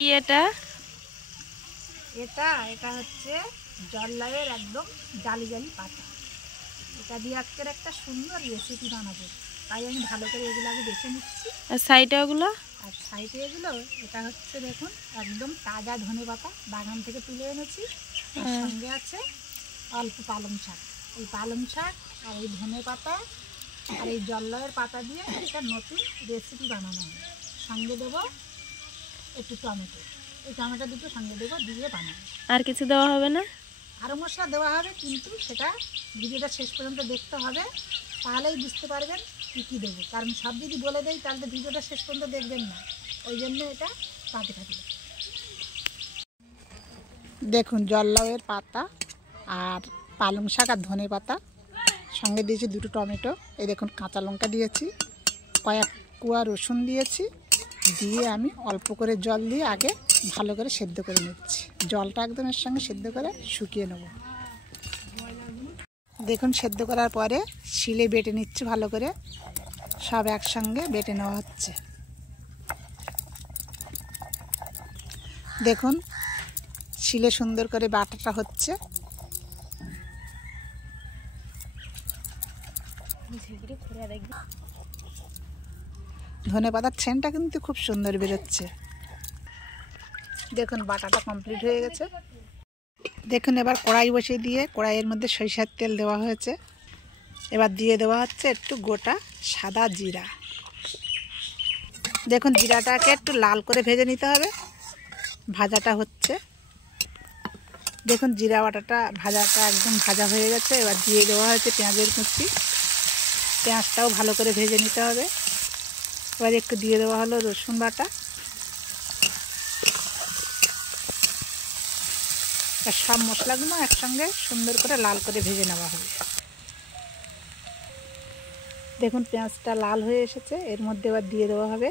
কি এটা? এটা এটা হচ্ছে জললাইয়ের একদম জালি জালি পাতা। এটা দিয়ে আজকের একটা সুন্দর রেসিপি বানাবো, তাই আমি ভালো করে এগুলো আগে বেছে নিচ্ছি। আর সাইডে ওগুলো? আর সাইডে এগুলো এটা হচ্ছে দেখুন একদম তাজা ধনেপাতা, বাগান থেকে তুলে এনেছি। আর সঙ্গে আছে অল্প পালং শাক। এই পালং শাক আর এই ধনেপাতা আর এই জললাইয়ের পাতা দিয়ে একটা নতুন রেসিপি বানানো হবে। সঙ্গে দেবো একটু টমেটো, এই টমেটো দুটো সঙ্গে দেবো, দিয়ে বানাবো। আর কিছু দেওয়া হবে না? আরও মশলা দেওয়া হবে, কিন্তু সেটা ভিডিওটা শেষ পর্যন্ত দেখতে হবে, তাহলেই বুঝতে পারবেন কী কী দেবো। কারণ সব যদি বলে দেয় তাহলে ভিডিওটা শেষ পর্যন্ত দেখবেন না, ওই জন্য এটা পাতে থাকবে। দেখুন জললাউয়ের পাতা আর পালং শাক আর ধনে পাতা, সঙ্গে দিয়েছি দুটো টমেটো, এই দেখুন কাঁচা লঙ্কা দিয়েছি, কয়েক কুয়া রসুন দিয়েছি, দিয়ে আমি অল্প করে জল দিয়ে আগে ভালো করে সেদ্ধ করে নিচ্ছি। জলটা একদম এর সঙ্গে সেদ্ধ করে শুকিয়ে নেব। দেখুন সেদ্ধ করার পরে শিলে বেটে নিচ্ছি, ভালো করে সব একসঙ্গে বেটে নেওয়া হচ্ছে। দেখুন শিলে সুন্দর করে বাটাটা হচ্ছে। ধনেপাতার ছেনটা কিন্তু খুব সুন্দর বেরোচ্ছে। দেখুন বাটাটা কমপ্লিট হয়ে গেছে। দেখুন এবার কড়াই বসিয়ে দিয়ে কড়াইয়ের মধ্যে সরিষার তেল দেওয়া হয়েছে। এবার দিয়ে দেওয়া হচ্ছে একটু গোটা সাদা জিরা। দেখুন জিরাটাকে একটু লাল করে ভেজে নিতে হবে। ভাজাটা হচ্ছে, দেখুন জিরা বাটাটা ভাজাটা একদম ভাজা হয়ে গেছে। এবার দিয়ে দেওয়া হয়েছে পেঁয়াজের কুচি, পেঁয়াজটাও ভালো করে ভেজে নিতে হবে। এবার একটু দিয়ে দেওয়া হলো রসুন বাটা, আর সব মশলাগুলো একসঙ্গে সুন্দর করে লাল করে ভেজে নেওয়া হবে। দেখুন পেঁয়াজটা লাল হয়ে এসেছে, এর মধ্যে এবার দিয়ে দেওয়া হবে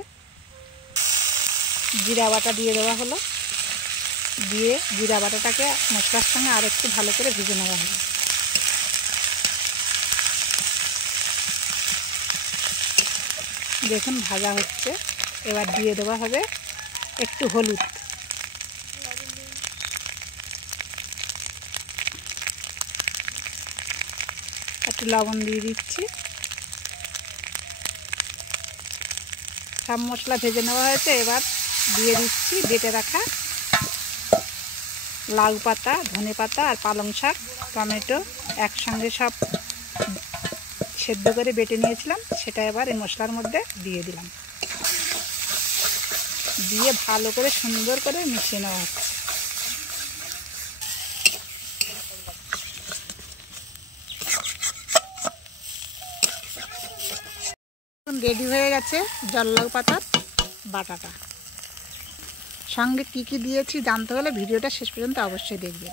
জিরা বাটা, দিয়ে দেওয়া হলো, দিয়ে জিরা বাটাটাকে মশলার সঙ্গে আর একটু ভালো করে ভেজে নেওয়া হবে। দেখুন ভাজা হচ্ছে, এবার দিয়ে দেওয়া হবে একটু হলুদ, একটু লবণ দিয়ে দিচ্ছি। সব মশলা ভেজে নেওয়া হয়েছে, এবার দিয়ে দিচ্ছি বেটে রাখা লাউ পাতা, ধনে পাতা আর পালং শাক, টমেটো একসঙ্গে সব সেদ্ধ করে বেটে নিয়েছিলাম, সেটা এবার এই মশলার মধ্যে দিয়ে দিলাম। দিয়ে ভালো করে সুন্দর করে মিশিয়ে নেওয়া হচ্ছে। রেডি হয়ে গেছে জললাউ পাতার বাটাটা। সঙ্গে কী কী দিয়েছি জানতে হলে ভিডিওটা শেষ পর্যন্ত অবশ্যই দেখবেন।